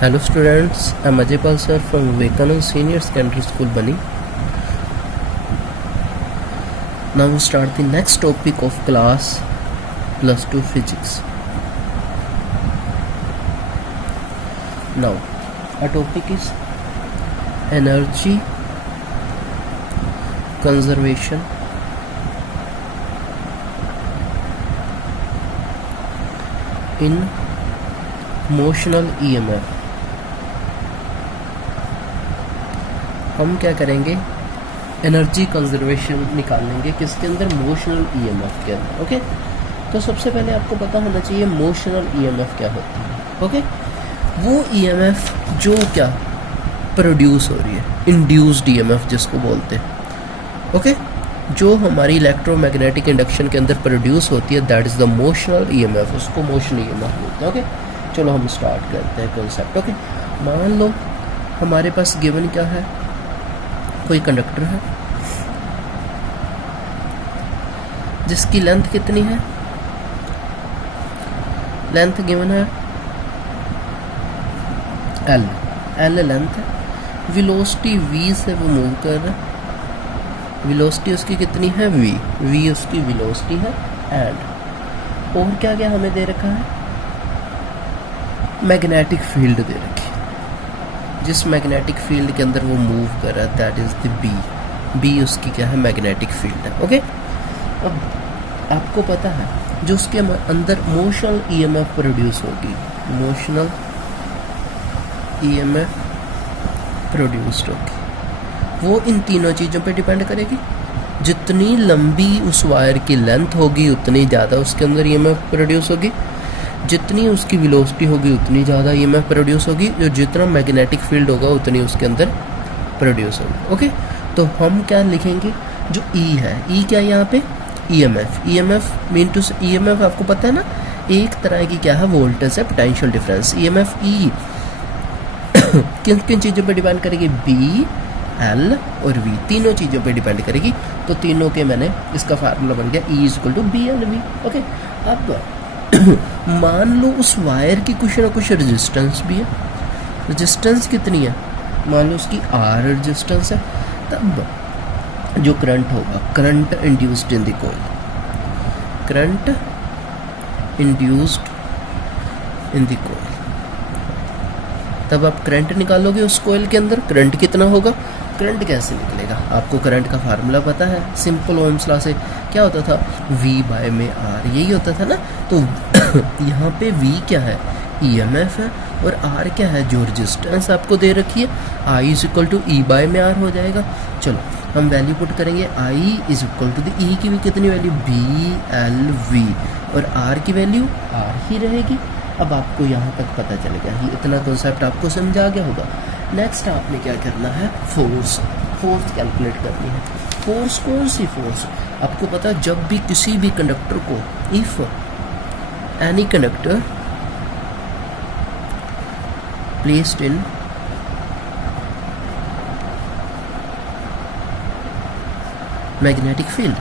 Hello students, I'm Ajay Pal sir from Vivekanand Senior Secondary School, Bani. Now we start the next topic of class plus 2 physics. Now our topic is energy conservation in motional EMF. हम क्या करेंगे, energy conservation निकालेंगे किसके अंदर, motional EMF के अंदर. Okay, तो सबसे पहले आपको पता होना चाहिए मोशनल ईएमएफ क्या होती है. ओके, वो ईएमएफ जो क्या प्रोड्यूस हो रही है, इंड्यूस्ड ईएमएफ जिसको बोलते हैं. ओके, जो हमारी इलेक्ट्रोमैग्नेटिक इंडक्शन के अंदर प्रोड्यूस होती है, that is the motional EMF, उसको मोशनल ईएमएफ बोलते हैं. ओके, चलो हम स्टार्ट करते हैं कॉन्सेप्ट. ओके, मान लो हमारे पास गिवन क्या है, कोई कंडक्टर है जिसकी लेंथ कितनी है, लेंथ गिवन है एल लेंथ है, वेलोसिटी v से वो मूव कर रहा है, वेलोसिटी उसकी कितनी है v उसकी वेलोसिटी है. एंड और क्या क्या हमें दे रखा है, मैग्नेटिक फील्ड दे रखी है, जिस मैग्नेटिक फील्ड के अंदर वो मूव कर रहा है दैट इज़ द बी उसकी क्या है, मैग्नेटिक फील्ड है. ओके, अब आपको पता है जो उसके अंदर मोशनल ईएमएफ प्रोड्यूस होगी, मोशनल ईएमएफ प्रोड्यूस्ड होगी, वो इन तीनों चीज़ों पे डिपेंड करेगी. जितनी लंबी उस वायर की लेंथ होगी उतनी ज़्यादा उसके अंदर ईएमएफ प्रोड्यूस होगी, जितनी उसकी वेलोसिटी होगी उतनी ज़्यादा ईएमएफ प्रोड्यूस होगी, जो जितना मैग्नेटिक फील्ड होगा उतनी उसके अंदर प्रोड्यूस होगी. ओके, तो हम क्या लिखेंगे, जो ई है, ई क्या है यहाँ पे, ईएमएफ मीन टू ईएमएफ आपको पता है ना, एक तरह की क्या है, वोल्टेज है, पोटेंशियल डिफरेंस. ईएमएफ ई किन किन चीज़ों पे डिपेंड करेगी, बी एल और वी, तीनों चीज़ों पे डिपेंड करेगी. तो तीनों के मैंने इसका फार्मूला बन गया E equal to B L V. Okay, अब मान लो उस वायर की कुछ ना कुछ रेजिस्टेंस भी है, रेजिस्टेंस कितनी है, मान लो उसकी आर रेजिस्टेंस है, तब जो करंट होगा, current induced in the coil, current induced in the coil, तब आप करंट निकालोगे उस कॉइल के अंदर, करंट कितना होगा, करंट कैसे निकलेगा, आपको करंट का फार्मूला पता है, सिंपल ओम्स लॉ से क्या होता था, V बाय में R, यही होता था ना. तो यहाँ पे V क्या है, EMF है, और R क्या है, जो रेजिस्टेंस आपको दे रखी है, I is equal to E by में R हो जाएगा. चलो हम वैल्यू पुट करेंगे, I is equal to the E की भी कितनी वैल्यू, BLV, और R की वैल्यू R ही रहेगी. अब आपको यहाँ तक पता चल गया, ये इतना कॉन्सेप्ट आपको समझ आ गया होगा. नेक्स्ट आपने क्या करना है, फोर्स कैलकुलेट करनी है. फोर्स कौन सी फोर्स, आपको पता है जब भी किसी भी कंडक्टर को, if any conductor placed in magnetic field,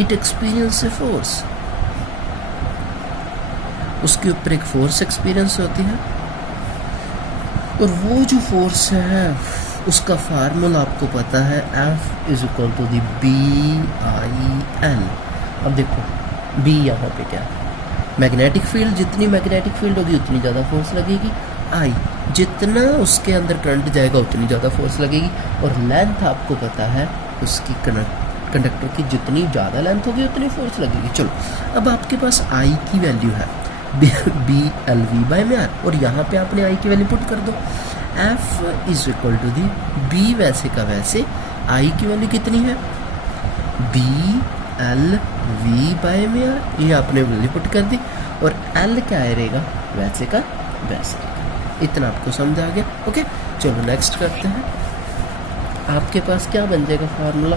it experience a force, उसके ऊपर एक फोर्स एक्सपीरियंस होती है, और वो जो फोर्स है उसका फार्मूला आपको पता है, F is equal to the BIL. अब देखो B यहाँ पे क्या है, मैग्नेटिक फील्ड, जितनी मैग्नेटिक फील्ड होगी उतनी ज़्यादा फोर्स लगेगी. I जितना उसके अंदर करंट जाएगा उतनी ज़्यादा फोर्स लगेगी, और लेंथ आपको पता है उसकी कंडक्टर की जितनी ज़्यादा लेंथ होगी उतनी फोर्स लगेगी. चलो अब आपके पास I की वैल्यू है BLV बाय में R, और यहाँ पे आपने I की वैल्यू पुट कर दो, F is equal to the B वैसे का वैसे, I की वैल्यू कितनी है, BLV बाय में R, ये आपने वैल्यू पुट कर दी, और L क्या रहेगा, वैसे का वैसे. इतना आपको समझ आ गया. ओके, चलो नेक्स्ट करते हैं. आपके पास क्या बन जाएगा formula,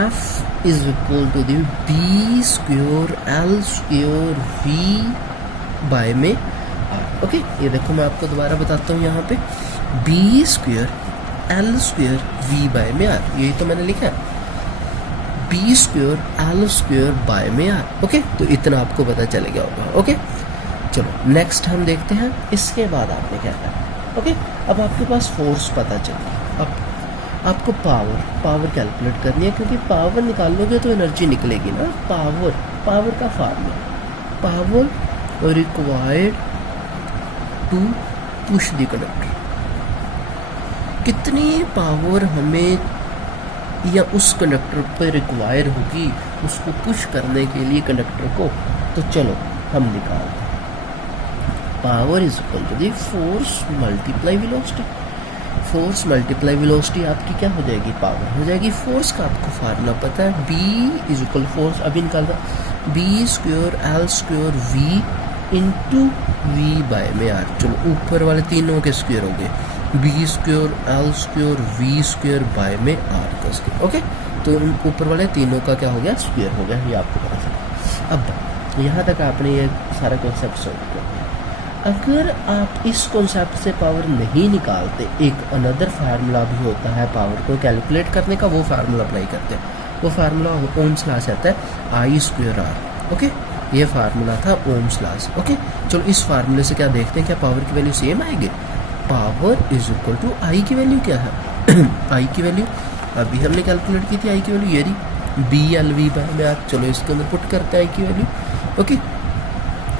F is equal to the B square L square V by में R. ओके, ये देखो मैं आपको दोबारा बताता हूँ, यहाँ पे B square L square V by में R, यही तो मैंने लिखा है, B square L square by में R. ओके, तो इतना आपको पता चल गया होगा. ओके, चलो नेक्स्ट हम देखते हैं इसके बाद आपने क्या करना है। ओके, अब आपके पास फोर्स पता चली, अब आपको पावर कैलकुलेट करनी है, क्योंकि पावर निकालोगे तो एनर्जी निकलेगी ना। पावर का formula, power required to push the conductor, कितनी पावर हमें या उस कंडक्टर पर रिक्वायर होगी उसको पुश करने के लिए कंडक्टर को। तो चलो हम निकालते हैं। Power is equal to the force multiply velocity. Force multiply velocity आपकी क्या हो जाएगी, पावर हो जाएगी। फोर्स का आपको फार्मूला पता है, B इज इक्वल फोर्स अभी निकाल दो, B square L square V into V by में R। चलो ऊपर वाले तीनों के स्क्वायर हो गए, B square L square V square by में R का स्क्वायर। ओके, तो ऊपर वाले तीनों का क्या हो गया, स्क्वायर हो गया, ये आपको पता चला। अब यहाँ तक आपने ये सारा कॉन्सेप्ट सॉल्व कर दिया। अगर आप इस कॉन्सेप्ट से पावर नहीं निकालते, एक अनदर फार्मूला भी होता है पावर को कैलकुलेट करने का, वो फार्मूला अप्लाई करते हैं। वो फार्मूला ओम्स लॉ से आता है, I स्क्वायर R। ओके, ये फार्मूला था ओम्स लॉ से। ओके, चलो इस फार्मूले से क्या देखते हैं, क्या पावर की वैल्यू सेम आएगी। पावर इज इक्वल टू आई की वैल्यू क्या है आई की वैल्यू अभी हमने कैलकुलेट की थी, आई की वैल्यू ये रही BLV बाय में R। चलो इसके अंदर पुट करते हैं आई की value. Okay,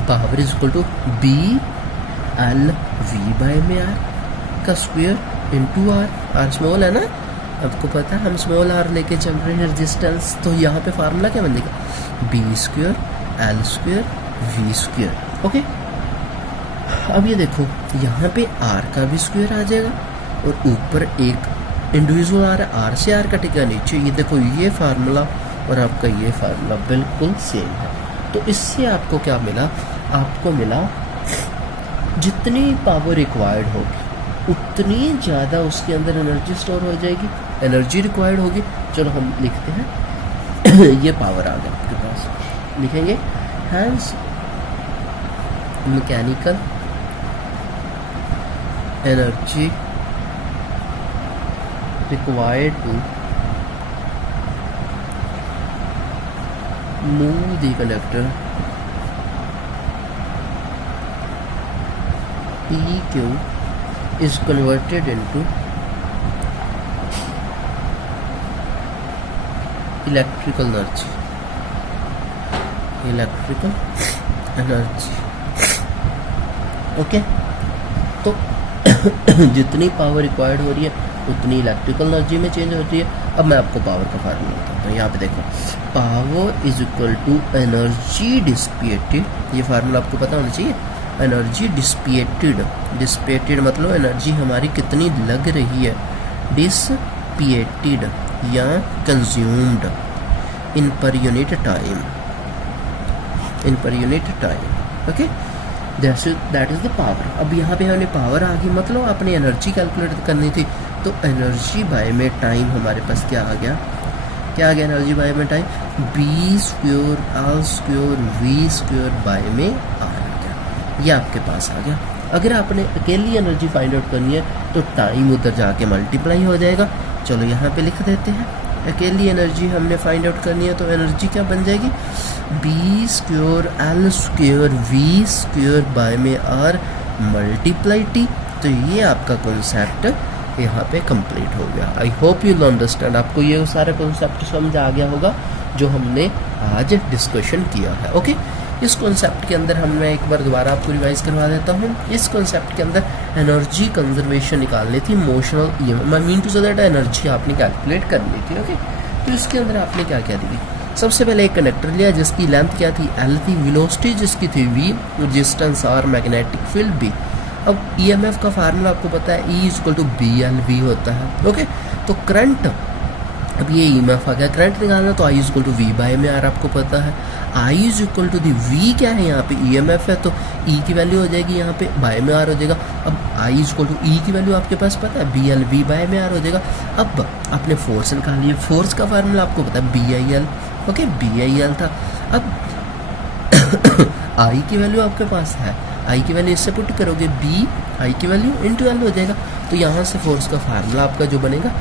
power is equal to BLV by में R का स्क्वायर इंटू R स्मॉल है ना, आपको पता है हम स्मॉल r लेके चल रहे हैं रेजिस्टेंस, तो यहाँ पे फार्मूला क्या बनेगा, B square L square V square. Okay, अब ये देखो यहाँ पे R का भी स्क्वायर आ जाएगा और ऊपर एक इंडिविजुअल R है, R से R कटेगा नीचे। ये देखो ये फार्मूला और आपका ये फार्मूला बिल्कुल सेम है। तो इससे आपको क्या मिला, आपको मिला जितनी पावर रिक्वायर्ड होगी उतनी ज़्यादा उसके अंदर एनर्जी स्टोर हो जाएगी, एनर्जी रिक्वायर्ड होगी। चलो हम लिखते हैं ये पावर आ गया आपके पास, लिखेंगे hence mechanical energy required to move the conductor PQ is converted into electrical energy okay, तो जितनी पावर रिक्वायर्ड हो रही है उतनी इलेक्ट्रिकल एनर्जी में चेंज होती है। अब मैं आपको पावर का फार्मूला बताता हूँ। यहाँ पे देखो, power is equal to energy dissipated, ये फार्मूला आपको पता होना चाहिए। एनर्जी डिसिपेटेड मतलब एनर्जी हमारी कितनी लग रही है, डिसिपेटेड या consumed in per unit time. Okay, that is the power. अब यहाँ पे हमें पावर आ गई, मतलब आपने एनर्जी कैलकुलेट करनी थी, तो एनर्जी बाय में टाइम हमारे पास क्या आ गया एनर्जी बाय में time, B square L square V square by में R आ गया, ये आपके पास आ गया। अगर आपने अकेली एनर्जी फाइंड आउट करनी है तो टाइम उधर जाके मल्टीप्लाई हो जाएगा। चलो यहाँ पे लिख देते हैं, अकेली एनर्जी हमने फाइंड आउट करनी है तो एनर्जी क्या बन जाएगी, B square L square V square by में R मल्टीप्लाई T। तो ये आपका कॉन्सेप्ट यहाँ पे कंप्लीट हो गया। आई होप यू अंडरस्टैंड, आपको ये सारा कॉन्सेप्ट समझ आ गया होगा जो हमने आज डिस्कशन किया है। ओके, इस कॉन्सेप्ट के अंदर मैं एक बार दोबारा आपको रिवाइज करवा देता हूँ। इस कॉन्सेप्ट के अंदर एनर्जी कंजर्वेशन निकालनी थी, motional I mean to say that energy आपने कैलकुलेट कर ली थी। ओके, तो इसके अंदर आपने क्या क्या दी, सबसे पहले एक कंडक्टर लिया जिसकी लेंथ क्या थी, L थी, वेलोसिटी जिसकी थी V, resistance R, magnetic field B। अब EMF का फार्मूला आपको पता है, E इक्वल टू BLV होता है। ओके, तो करंट, अब ये EMF आ गया, करंट निकालना तो I equal to V by में R आपको पता है। I is equal to the V क्या है, यहाँ पे EMF है तो E की वैल्यू हो जाएगी यहाँ पे बाय में R हो जाएगा। अब I इक्वल टू E की वैल्यू आपके पास पता है, BLV बाय में R हो जाएगा। अब आपने फोर्स निकाल लिया, फोर्स का फार्मूला आपको पता है BIL। ओके, BIL था। अब I की वैल्यू आपके पास है, I की वैल्यू इससे पुट करोगे, B I की वैल्यू इंटू L हो जाएगा। तो यहाँ से फोर्स का फार्मूला आपका जो बनेगा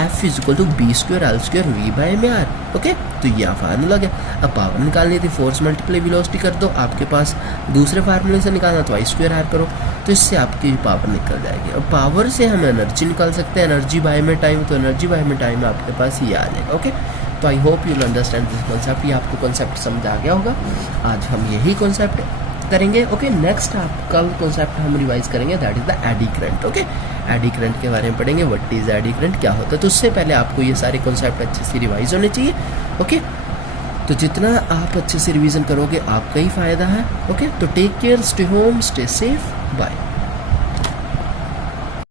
F equal to B square L square V by एम आर। ओके, तो यह फार्मूला गया। अब पावर निकालनी थी, फोर्स मल्टीप्लाई वेलोसिटी कर दो, आपके पास दूसरे फार्मूले से निकालना तो आई स्क्वायर आर करो, तो इससे आपकी पावर निकल जाएगी। अब पावर से हम एनर्जी निकाल सकते हैं, एनर्जी बाय में टाइम, तो एनर्जी बाय में टाइम आपके पास ये आ जाएगा। ओके, तो I hope you understand this concept. ये आपको कॉन्सेप्ट समझ आ गया होगा। आज हम यही कॉन्सेप्ट करेंगे। ओके, नेक्स्ट आप कल कॉन्सेप्ट हम रिवाइज करेंगे, that is the eddy current. Okay, eddy current के बारे में पढ़ेंगे, व्हाट इज एडी करंट, क्या होता है। तो उससे पहले आपको ये सारे कॉन्सेप्ट अच्छे से रिवाइज होने चाहिए। ओके, तो जितना आप अच्छे से रिवीजन करोगे आपका ही फायदा है। ओके, तो take care, stay home, stay safe, bye.